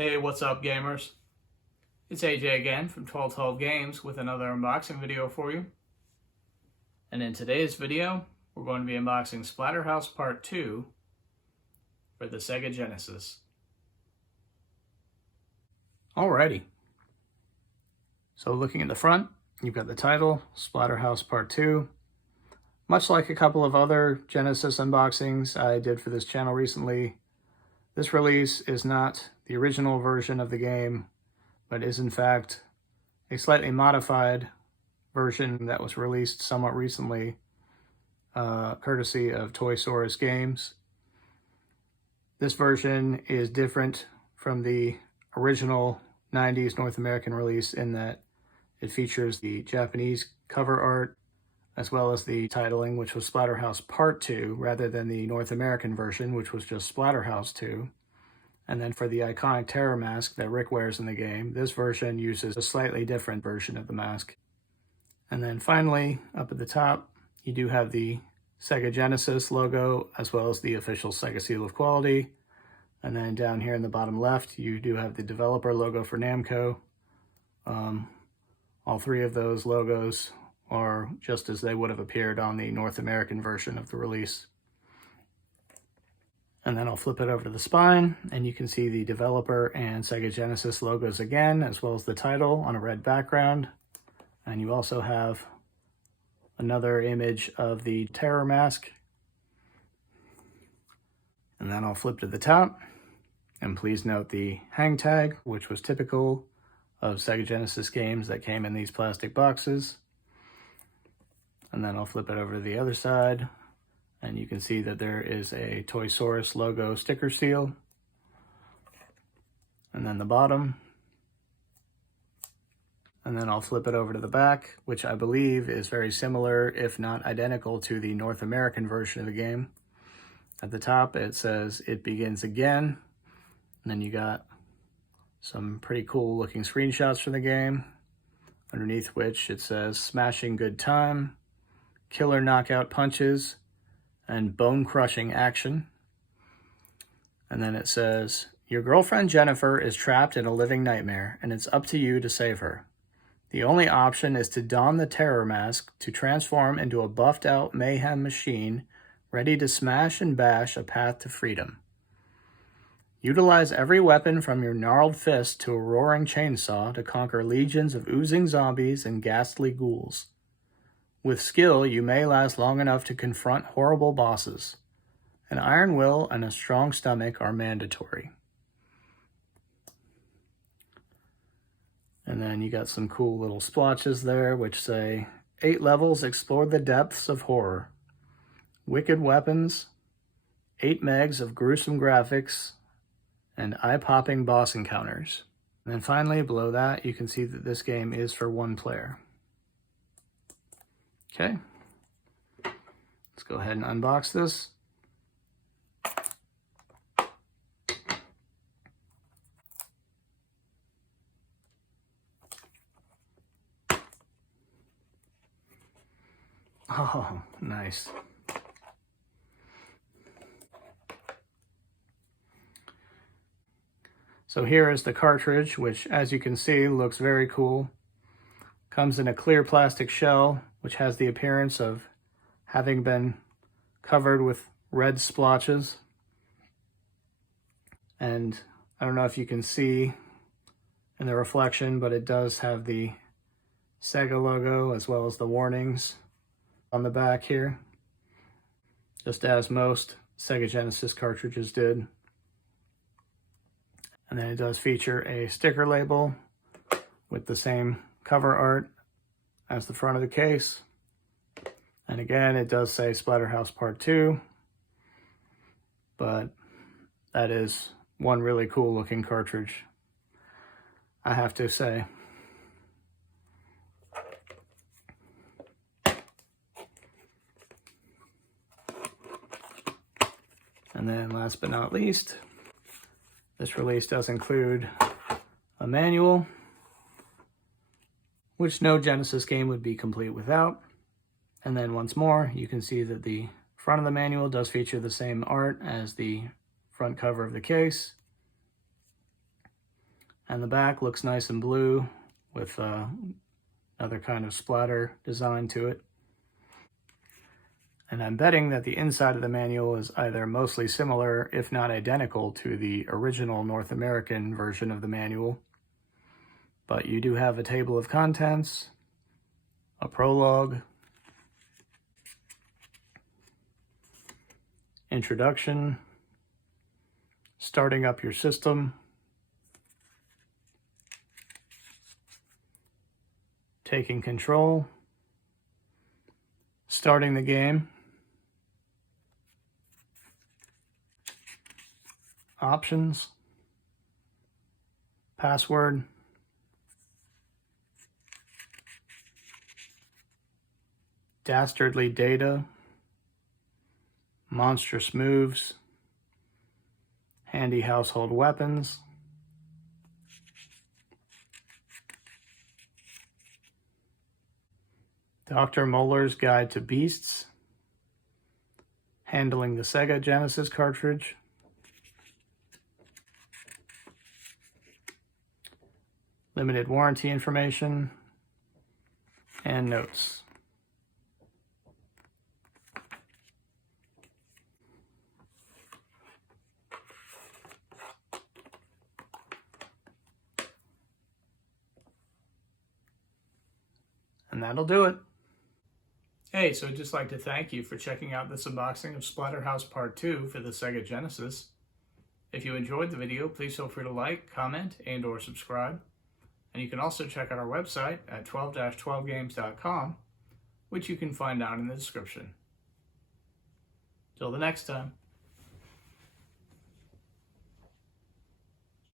Hey, what's up, gamers? It's AJ again from 1212 Games with another unboxing video for you. And in today's video, we're going to be unboxing Splatterhouse Part 2 for the Sega Genesis. Alrighty. So looking at the front, you've got the title, Splatterhouse Part 2. Much like a couple of other Genesis unboxings I did for this channel recently, this release is not the original version of the game, but is in fact a slightly modified version that was released somewhat recently, courtesy of Toysaurus Games. This version is different from the original 90s North American release in that it features the Japanese cover art as well as the titling, which was Splatterhouse Part 2, rather than the North American version, which was just Splatterhouse 2. And then for the iconic terror mask that Rick wears in the game, this version uses a slightly different version of the mask. And then finally, up at the top, you do have the Sega Genesis logo, as well as the official Sega seal of quality. And then down here in the bottom left, you do have the developer logo for Namco. All three of those logos are just as they would have appeared on the North American version of the release. And then I'll flip it over to the spine, and you can see the developer and Sega Genesis logos again, as well as the title on a red background. And you also have another image of the terror mask. And then I'll flip to the top, and please note the hang tag, which was typical of Sega Genesis games that came in these plastic boxes. And then I'll flip it over to the other side, and you can see that there is a Toysaurus logo sticker seal. And then the bottom. And then I'll flip it over to the back, which I believe is very similar, if not identical, to the North American version of the game. At the top, it says, "It begins again." And then you got some pretty cool looking screenshots from the game, underneath which it says, "Smashing good time, killer knockout punches, and bone-crushing action." And then it says, "Your girlfriend Jennifer is trapped in a living nightmare, and it's up to you to save her. The only option is to don the terror mask to transform into a buffed-out mayhem machine ready to smash and bash a path to freedom. Utilize every weapon from your gnarled fist to a roaring chainsaw to conquer legions of oozing zombies and ghastly ghouls. With skill, you may last long enough to confront horrible bosses. An iron will and a strong stomach are mandatory." And then you got some cool little splotches there which say, 8 levels explore the depths of horror. Wicked weapons, 8 megs of gruesome graphics, and eye-popping boss encounters. And then finally, below that, you can see that this game is for one player. Okay, let's go ahead and unbox this. Oh, nice. So here is the cartridge, which, as you can see, looks very cool. Comes in a clear plastic shell, which has the appearance of having been covered with red splotches. And I don't know if you can see in the reflection, but it does have the Sega logo as well as the warnings on the back here, just as most Sega Genesis cartridges did. And then it does feature a sticker label with the same cover art as the front of the case. And again, it does say Splatterhouse Part 2, but that is one really cool looking cartridge, I have to say. And then last but not least, this release does include a manual, which no Genesis game would be complete without. And then once more, you can see that the front of the manual does feature the same art as the front cover of the case. And the back looks nice and blue with another kind of splatter design to it. And I'm betting that the inside of the manual is either mostly similar, if not identical, to the original North American version of the manual. But you do have a table of contents, a prologue, introduction, starting up your system, taking control, starting the game, options, password, dastardly data, monstrous moves, handy household weapons, Dr. Muller's Guide to Beasts, handling the Sega Genesis cartridge, limited warranty information, and notes. And that'll do it. Hey, so I'd just like to thank you for checking out this unboxing of Splatterhouse Part 2 for the Sega Genesis. If you enjoyed the video, please feel free to like, comment, and/or subscribe. And you can also check out our website at 12-12games.com, which you can find down in the description. Till the next time.